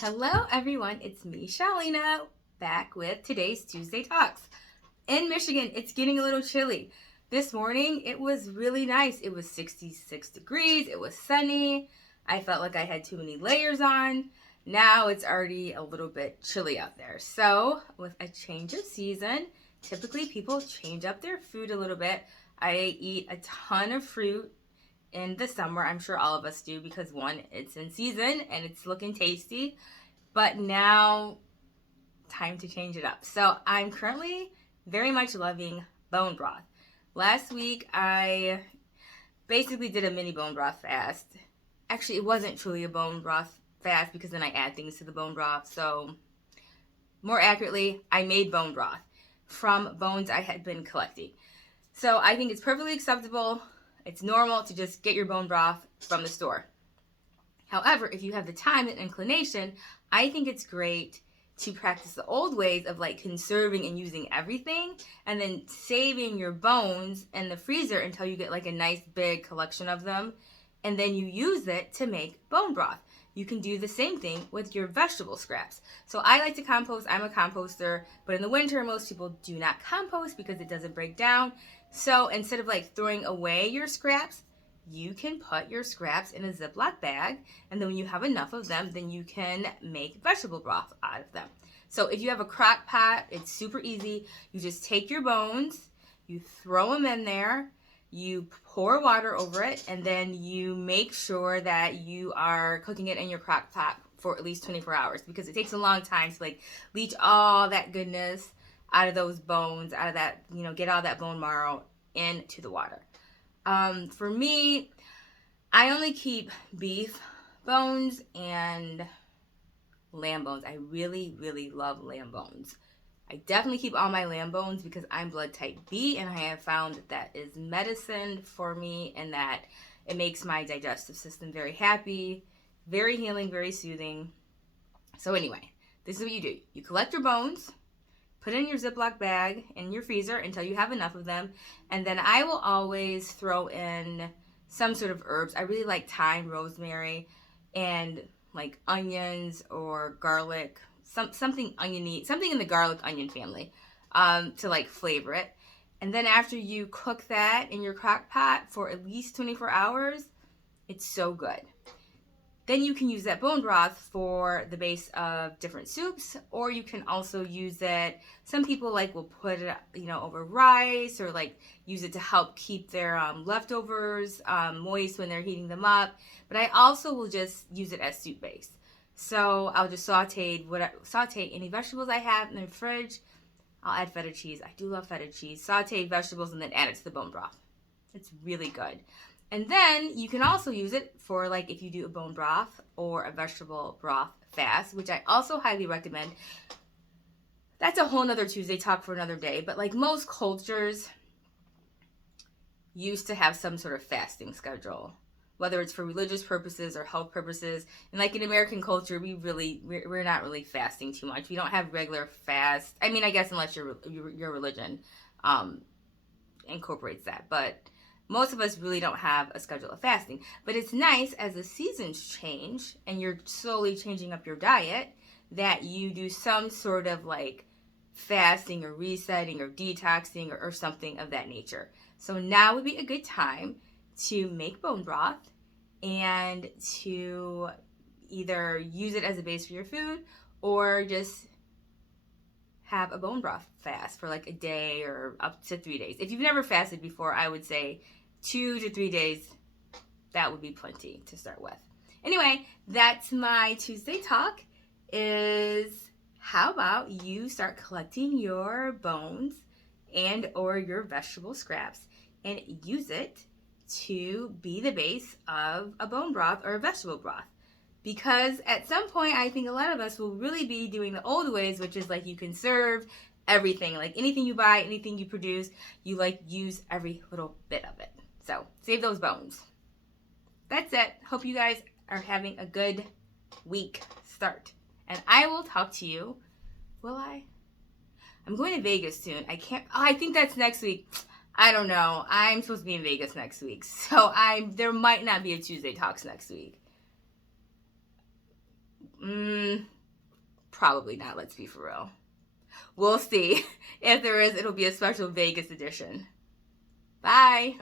Hello, everyone. It's me, Shalina, back with today's Tuesday Talks. In Michigan, it's getting a little chilly. This morning, it was really nice. It was 66 degrees. It was sunny. I felt like I had too many layers on. Now it's already a little bit chilly out there. So, with a change of season, typically people change up their food a little bit. I eat a ton of fruit in the summer. I'm sure all of us do because one, it's in season and it's looking tasty. But now, time to change it up. So I'm currently very much loving bone broth. Last week I basically did a mini bone broth fast. Actually, it wasn't truly a bone broth fast because then I add things to the bone broth. So more accurately, I made bone broth from bones I had been collecting. So I think it's perfectly acceptable. It's normal to just get your bone broth from the store. However, if you have the time and inclination, I think it's great to practice the old ways of like conserving and using everything and then saving your bones in the freezer until you get like a nice big collection of them, and then you use it to make bone broth. You can do the same thing with your vegetable scraps. So I like to compost. I'm a composter, but in the winter most people do not compost because it doesn't break down. So instead of like throwing away your scraps, you can put your scraps in a Ziploc bag, and then when you have enough of them, then you can make vegetable broth out of them. So if you have a crock pot, it's super easy. You just take your bones, you throw them in there, you pour water over it, and then you make sure that you are cooking it in your crock pot for at least 24 hours because it takes a long time to like leach all that goodness out of those bones, out of that, get all that bone marrow into the water. For me, I only keep beef bones and lamb bones. I really, really love lamb bones. I definitely keep all my lamb bones because I'm blood type B, and I have found that is medicine for me and that it makes my digestive system very happy, very healing, very soothing. So anyway, this is what you do. You collect your bones, put it in your Ziploc bag in your freezer until you have enough of them. And then I will always throw in some sort of herbs. I really like thyme, rosemary, and like onions or garlic, something oniony, something in the garlic onion family, to like flavor it. And then after you cook that in your crock pot for at least 24 hours, it's so good. Then you can use that bone broth for the base of different soups, or you can also use it. Some people like will put it, over rice, or like use it to help keep their leftovers moist when they're heating them up. But I also will just use it as soup base. So I'll just saute any vegetables I have in the fridge. I'll add feta cheese. I do love feta cheese. Saute vegetables and then add it to the bone broth. It's really good. And then you can also use it for like if you do a bone broth or a vegetable broth fast, which I also highly recommend. That's a whole nother Tuesday talk for another day. But like most cultures used to have some sort of fasting schedule, whether it's for religious purposes or health purposes. And like in American culture, we're not really fasting too much. We don't have regular fast. I mean, I guess unless your religion incorporates that, but most of us really don't have a schedule of fasting. But it's nice as the seasons change and you're slowly changing up your diet that you do some sort of like fasting or resetting or detoxing or something of that nature. So now would be a good time to make bone broth and to either use it as a base for your food or just have a bone broth fast for like a day or up to 3 days. If you've never fasted before, I would say 2 to 3 days, that would be plenty to start with. Anyway, that's my Tuesday talk. Is how about you start collecting your bones and or your vegetable scraps and use it to be the base of a bone broth or a vegetable broth. Because at some point, I think a lot of us will really be doing the old ways, which is like you conserve everything. Like anything you buy, anything you produce, you like use every little bit of it. So save those bones. That's it. Hope you guys are having a good week start. And I will talk to you. Will I? I'm going to Vegas soon. I think that's next week. I don't know. I'm supposed to be in Vegas next week. So there might not be a Tuesday Talks next week. Probably not, let's be for real. We'll see. If there is, it'll be a special Vegas edition. Bye.